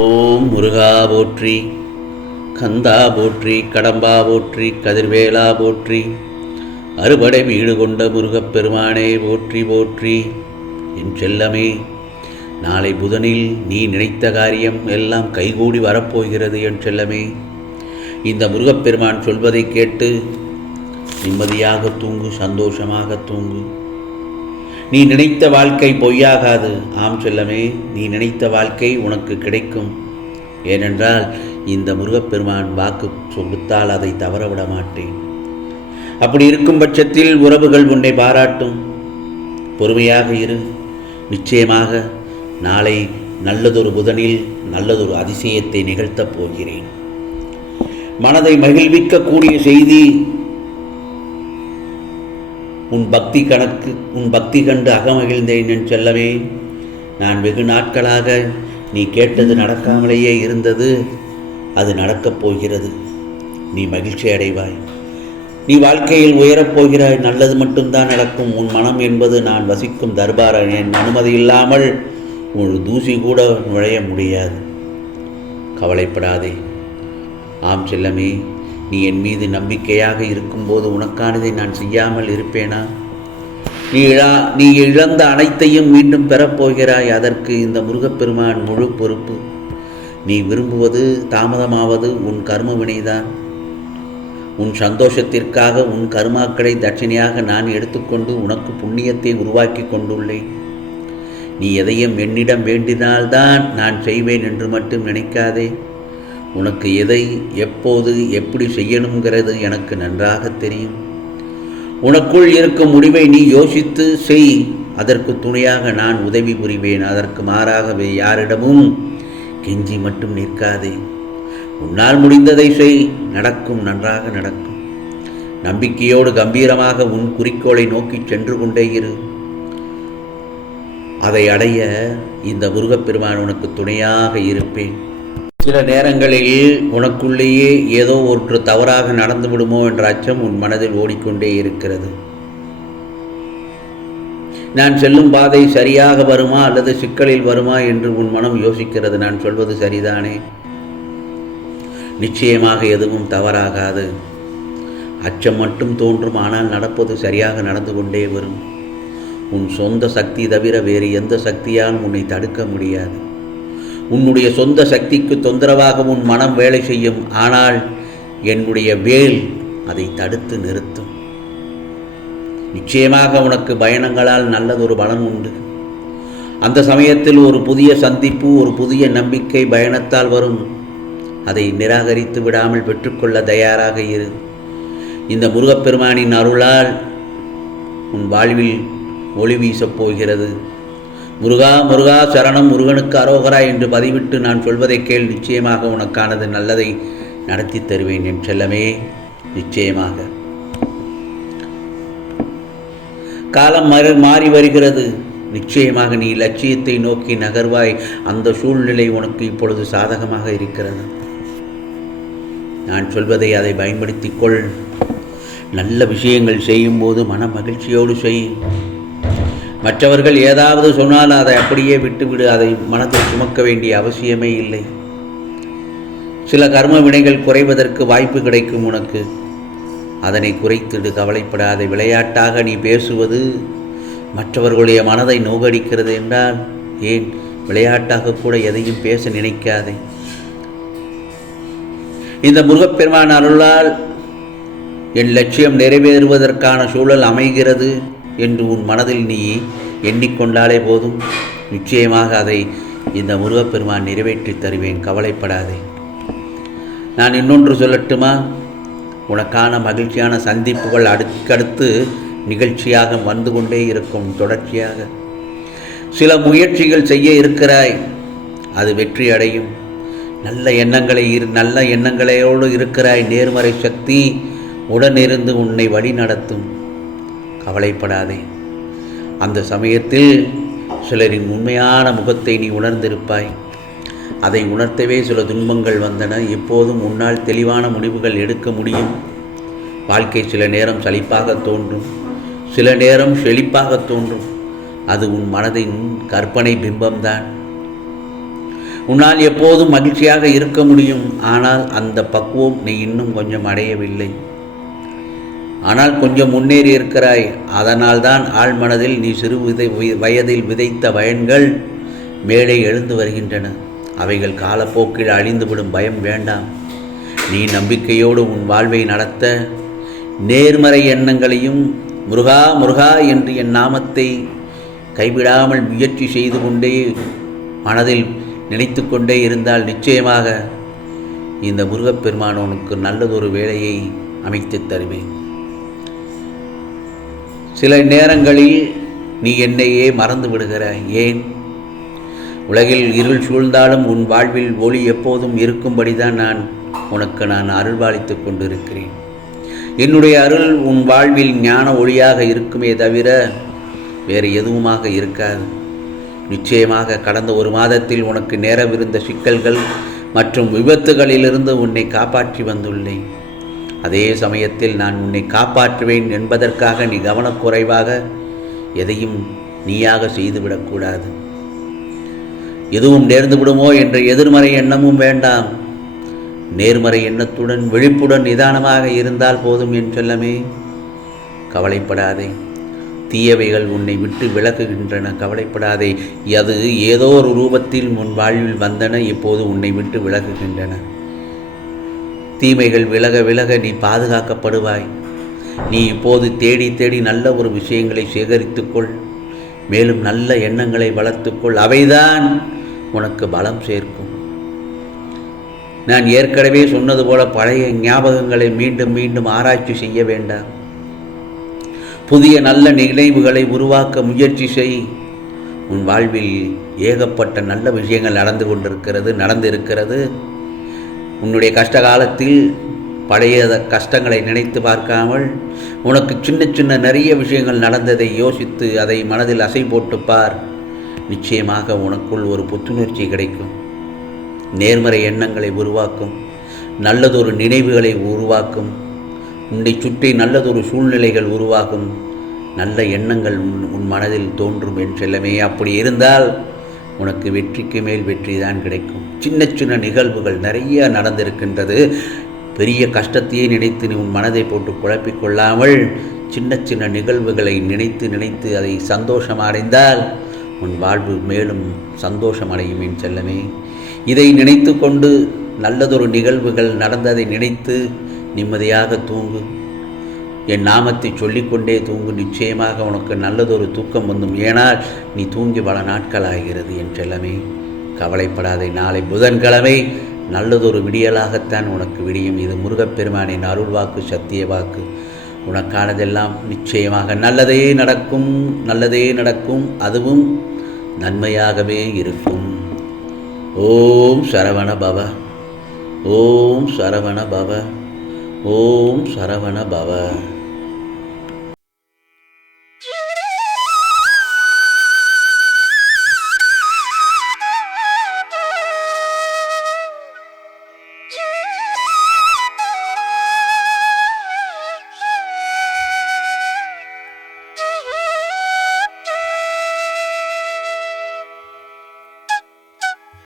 ஓம் முருகா போற்றி, கந்தா போற்றி, கடம்பா போற்றி, கதிர்வேலா போற்றி, அறுபடை வீடு கொண்ட முருகப்பெருமானே போற்றி போற்றி. என் செல்லமே, நாளை புதனில் நீ நினைத்த காரியம் எல்லாம் கைகூடி வரப்போகிறது. என் செல்லமே, இந்த முருகப்பெருமான் சொல்வதை கேட்டு நிம்மதியாக தூங்கு, சந்தோஷமாக தூங்கு. நீ நினைத்த வாழ்க்கை பொய்யாகாது. ஆம் செல்லமே, நீ நினைத்த வாழ்க்கை உனக்கு கிடைக்கும். ஏனென்றால் இந்த முருகப்பெருமான் வாக்கு கொடுத்தால் அதை தவறவிட மாட்டேன். அப்படி இருக்கும் பட்சத்தில் உறவுகள் உன்னை பாராட்டும். பொறுமையாக இரு. நிச்சயமாக நாளை நல்லதொரு புதனில் நல்லதொரு அதிசயத்தை நிகழ்த்தப் போகிறேன். மனதை மகிழ்விக்கக்கூடிய செய்தி. உன் பக்தி கண்டு அகமகிழ்ந்தேன். என் செல்லமே, நான் வெகு நாட்களாக நீ கேட்டது நடக்காமலேயே இருந்தது. அது நடக்கப் போகிறது. நீ மகிழ்ச்சி அடைவாய். நீ வாழ்க்கையில் உயரப் போகிறாய். நல்லது மட்டும்தான் நடக்கும். உன் மனம் என்பது நான் வசிக்கும் தர்பார். என் அனுமதி இல்லாமல் ஒரு தூசி கூட நுழைய முடியாது. கவலைப்படாதே. ஆம் செல்லமே, நீ என் மீது நம்பிக்கையாக இருக்கும்போது உனக்கானதை நான் செய்யாமல் இருப்பேனா? நீ இழந்த அனைத்தையும் மீண்டும் பெறப்போகிறாய். அதற்கு இந்த முருகப்பெருமான் முழு பொறுப்பு. நீ விரும்புவது தாமதமாவது உன் கர்ம வினைதான். உன் சந்தோஷத்திற்காக உன் கர்மாக்களை தட்சணையாக நான் எடுத்துக்கொண்டு உனக்கு புண்ணியத்தை உருவாக்கி கொண்டுள்ளேன். நீ எதையும் என்னிடம் வேண்டினால்தான் நான் செய்வேன் என்று மட்டும் நினைக்காதே. உனக்கு எதை எப்போது எப்படி செய்யணுங்கிறது எனக்கு நன்றாக தெரியும். உனக்குள் இருக்கும் முடிவை நீ யோசித்து செய். அதற்கு துணையாக நான் உதவி புரிவேன். அதற்கு மாறாகவே யாரிடமும் கெஞ்சி மட்டும் நிற்காதே. உன்னால் முடிந்ததை செய். நடக்கும், நன்றாக நடக்கும். நம்பிக்கையோடு கம்பீரமாக உன் குறிக்கோளை நோக்கி சென்று கொண்டே இரு. அதை அடைய இந்த முருகப்பெருமான் உனக்கு துணையாக இருப்பேன். சில நேரங்களில் உனக்குள்ளேயே ஏதோ ஒன்று தவறாக நடந்து விடுமோ என்ற அச்சம் உன் மனதில் ஓடிக்கொண்டே இருக்கிறது. நான் செல்லும் பாதை சரியாக வருமா அல்லது சிக்கலில் வருமா என்று உன் மனம் யோசிக்கிறது. நான் சொல்வது சரிதானே? நிச்சயமாக எதுவும் தவறாகாது. அச்சம் மட்டும் தோன்றும். ஆனால் நடப்பது சரியாக நடந்து கொண்டே வரும். உன் சொந்த சக்தி தவிர வேறு எந்த சக்தியாலும் உன்னை தடுக்க முடியாது. உன்னுடைய சொந்த சக்திக்கு தொந்தரவாக உன் மனம் வேலை செய்யும். ஆனால் என்னுடைய வேல் அதை தடுத்து நிறுத்தும். நிச்சயமாக உனக்கு பயணங்களால் நல்லதொரு பலன் உண்டு. அந்த சமயத்தில் ஒரு புதிய சந்திப்பு, ஒரு புதிய நம்பிக்கை பயணத்தால் வரும். அதை நிராகரித்து விடாமல் பெற்றுக்கொள்ள தயாராக இரு. இந்த முருகப்பெருமானின் அருளால் உன் வாழ்வில் ஒளி வீசப் போகிறது. முருகா முருகா சரணம், முருகனுக்கு அரோகரா என்று பதிவிட்டு நான் சொல்வதை கேள். நிச்சயமாக உனக்கானது நல்லதை நடத்தி தருவேன். என் செல்லமே, நிச்சயமாக. காலம் மாறி வருகிறது. நிச்சயமாக நீ லட்சியத்தை நோக்கி நகர்வாய். அந்த சூழ்நிலை உனக்கு இப்பொழுது சாதகமாக இருக்கிறது. நான் சொல்வதை அதை பயன்படுத்திக் கொள். நல்ல விஷயங்கள் செய்யும்போது மன மகிழ்ச்சியோடு செய். மற்றவர்கள் ஏதாவது சொன்னால் அதை அப்படியே விட்டுவிடு. அதை மனதை சுமக்க வேண்டிய அவசியமே இல்லை. சில கர்ம வினைகள் குறைவதற்கு வாய்ப்பு கிடைக்கும் உனக்கு. அதனை குறைத்திடு, கவலைப்படாத. விளையாட்டாக நீ பேசுவது மற்றவர்களுடைய மனதை நோகடிக்கிறது என்றால் ஏன் விளையாட்டாக கூட எதையும் பேச நினைக்காதே. இந்த முருகப்பெருமான் அருளால் என் லட்சியம் நிறைவேறுவதற்கான சூழல் அமைகிறது என்று உன் மனதில் நீ எண்ணிக்கொண்டாலே போதும். நிச்சயமாக அதை இந்த முருகப்பெருமான் நிறைவேற்றி தருவேன். கவலைப்படாதே. நான் இன்னொன்று சொல்லட்டுமா? உனக்கான மகிழ்ச்சியான சந்திப்புகள் அடுத்தடுத்து நிகழ்ச்சியாக வந்து கொண்டே இருக்கும். தொடர்ச்சியாக சில முயற்சிகள் செய்ய இருக்கிறாய். அது வெற்றி அடையும். நல்ல எண்ணங்களோடு இருக்கிறாய். நேர்மறை சக்தி உடனிருந்து உன்னை வழி நடத்தும். கவலைப்படாதே. அந்த சமயத்தில் சிலரின் உண்மையான முகத்தை நீ உணர்ந்திருப்பாய். அதை உணர்த்தவே சில துன்பங்கள் வந்தன. எப்போதும் உன்னால் தெளிவான முடிவுகள் எடுக்க முடியும். வாழ்க்கை சில நேரம் சலிப்பாக தோன்றும், சில நேரம் செழிப்பாக தோன்றும். அது உன் மனதின் கற்பனை பிம்பம்தான். உன்னால் எப்போதும் மகிழ்ச்சியாக இருக்க முடியும். ஆனால் அந்த பக்குவம் நீ இன்னும் கொஞ்சம் அடையவில்லை. ஆனால் கொஞ்சம் முன்னேறி இருக்கிறாய். அதனால்தான் ஆழ்மனதில் நீ வயதில் விதைத்த பயன்கள் மேலே எழுந்து வருகின்றன. அவைகள் காலப்போக்கில் அழிந்துவிடும் பயம் வேண்டாம். நீ நம்பிக்கையோடு உன் வாழ்வை நடத்த நேர்மறை எண்ணங்களையும் முருகா முருகா என்று என் நாமத்தை கைவிடாமல் முயற்சி செய்து கொண்டே மனதில் நினைத்து கொண்டே இருந்தால் நிச்சயமாக இந்த முருகப்பெருமான் உனக்கு நல்லதொரு வேலையை அமைத்து தருவேன். சில நேரங்களில் நீ என்னையே மறந்து விடுகிறாய். ஏன்? உலகில் இருள் சூழ்ந்தாலும் உன் வாழ்வில் ஒளி எப்போதும் இருக்கும்படிதான் நான் அருள்பாலித்து கொண்டிருக்கிறேன். என்னுடைய அருள் உன் வாழ்வில் ஞான ஒளியாக இருக்குமே தவிர வேறு எதுவுமாக இருக்காது. நிச்சயமாக கடந்த ஒரு மாதத்தில் உனக்கு நேரவிருந்த சிக்கல்கள் மற்றும் விபத்துகளிலிருந்து உன்னை காப்பாற்றி வந்துள்ளேன். அதே சமயத்தில் நான் உன்னை காப்பாற்றுவேன் என்பதற்காக நீ கவனக்குறைவாக எதையும் நீயாக செய்துவிடக்கூடாது. எதுவும் நேர்ந்து விடுமோ என்ற எதிர்மறை எண்ணமும் வேண்டாம். நேர்மறை எண்ணத்துடன் விழிப்புடன் நிதானமாக இருந்தால் போதும் என் செல்லமே. கவலைப்படாதே. தீயவைகள் உன்னை விட்டு விலகுகின்றன. கவலைப்படாதே. அது ஏதோ ஒரு ரூபத்தில் உன் வாழ்வில் வந்தன, இப்போது உன்னை விட்டு விலகுகின்றன. தீமைகள் விலக விலக நீ பாதுகாக்கப்படுவாய். நீ இப்போது தேடி தேடி நல்ல ஒரு விஷயங்களை சேகரித்துக்கொள். மேலும் நல்ல எண்ணங்களை வளர்த்துக்கொள். அவைதான் உனக்கு பலம் சேர்க்கும். நான் ஏற்கனவே சொன்னது போல பழைய ஞாபகங்களை மீண்டும் மீண்டும் ஆராய்ச்சி செய்ய வேண்டாம். புதிய நல்ல நினைவுகளை உருவாக்க முயற்சி செய். உன் வாழ்வில் ஏகப்பட்ட நல்ல விஷயங்கள் நடந்திருக்கிறது. உன்னுடைய கஷ்டகாலத்தில் பழைய கஷ்டங்களை நினைத்து பார்க்காமல் உனக்கு சின்ன சின்ன நிறைய விஷயங்கள் நடந்ததை யோசித்து அதை மனதில் அசை போட்டு பார். நிச்சயமாக உனக்குள் ஒரு புத்துணர்ச்சி கிடைக்கும். நேர்மறை எண்ணங்களை உருவாக்கும். நல்லதொரு நினைவுகளை உருவாக்கும். உன்னை சுற்றி நல்லதொரு சூழ்நிலைகள் உருவாகும். நல்ல எண்ணங்கள் உன் மனதில் தோன்றும் என் செல்லமே. அப்படி இருந்தால் உனக்கு வெற்றிக்கு மேல் வெற்றி தான் கிடைக்கும். சின்ன சின்ன நிகழ்வுகள் நிறைய நடந்திருக்கின்றது. பெரிய கஷ்டத்தையே நினைத்து நீ உன் மனதை போட்டு குழப்பிக்கொள்ளாமல் சின்ன சின்ன நிகழ்வுகளை நினைத்து அதை சந்தோஷம் அடைந்தால் உன் வாழ்வு மேலும் சந்தோஷம் அடையும் என் செல்லமே. இதை நினைத்து கொண்டு நல்லதொரு நிகழ்வுகள் நடந்ததை நினைத்து நிம்மதியாக தூங்கு. என் நாமத்தை சொல்லிக்கொண்டே தூங்கு. நிச்சயமாக உனக்கு நல்லதொரு தூக்கம் வந்தும். ஏனால் நீ தூங்கி பல நாட்கள் ஆகிறது என் செல்லமே. கவலைப்படாதே. நாளை புதன்கிழமை நல்லதொரு விடியலாகத்தான் உனக்கு விடியும். இது முருகப்பெருமானின் அருள் வாக்கு, சத்திய வாக்கு. உனக்கானதெல்லாம் நிச்சயமாக நல்லதே நடக்கும். அதுவும் நன்மையாகவே இருக்கும். ஓம் சரவண பவ. ஓம் சரவண பவ. ஓம் சரவண பவ.